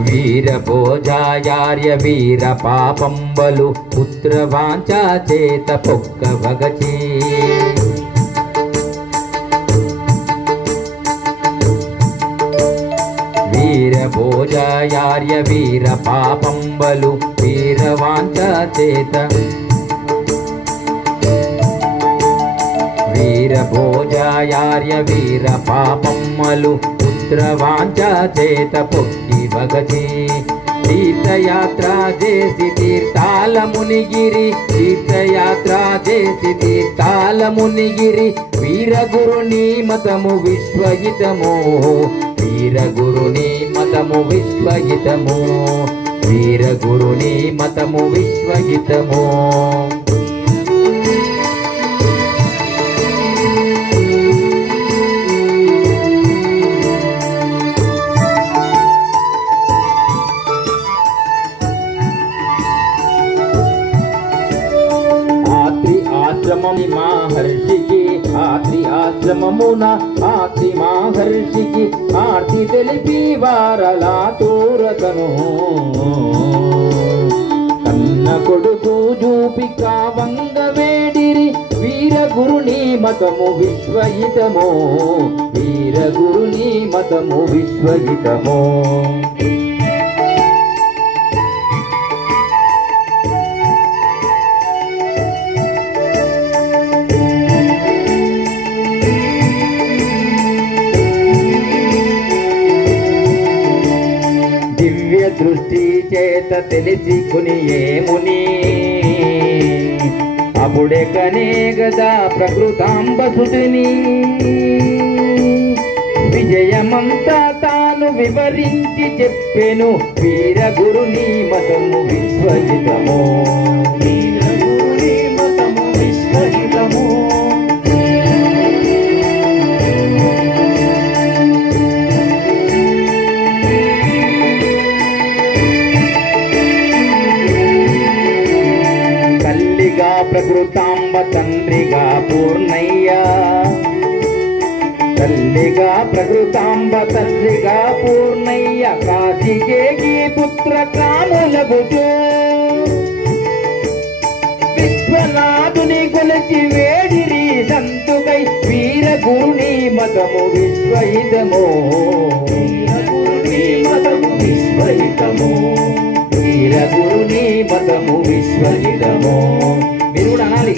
వీరభోజాయార్య వీర పాపంబలు పుత్రవాంఛా చేత పొక్కవగచి వీరభోజాయార్య వీర పాపంబలు వీరవాంఛా చేత వీరభోజాయార్య వీర పాపమ్మలు పుత్రవాంఛా చేత పొక్కి వగచి తీర్థయాత్ర చేసి తీర్థాల మునిగిరి తీర్థయాత్ర చేసి తీర్థాల మునిగిరి వీరగురుని మతము విశ్వహితము వీరగురుని మతము విశ్వహితము వీరగురుని మతము విశ్వహితము మహర్షికి ఆత్రి ఆశ్రమమున ఆత్రి మహర్షికి ఆర్తి తెలిపి వారలా తోరకను కన్న కొడుకు చూపి కావంగ వేడిరి వీరగురుని మతము విశ్వహితమో వీరగురుని మతము విశ్వహితమో దృష్టి చేత తెలిసి కుని ఏముని అప్పుడే కనే గదా ప్రకృతాంబసుడిని విజయమంతా తాను వివరించి చెప్పెను వీరగురుని మతము విశ్వజితము వీరగురుని మతము విశ్వజితము ప్రకృతాంబ తండ్రిగా పూర్ణయ్య తల్లిగా ప్రకృతాంబ తండ్రిగా పూర్ణయ్య కాశీకేకి పుత్ర కాములగుచు విశ్వనాథుని కొలిచి వేడిరి సంతుకై వీరగురుని మతము విశ్వహితమో వీరగురుని మతము విశ్వహితమో వీరగురుని మతము విశ్వజితమో మీరు కూడా అనాలి.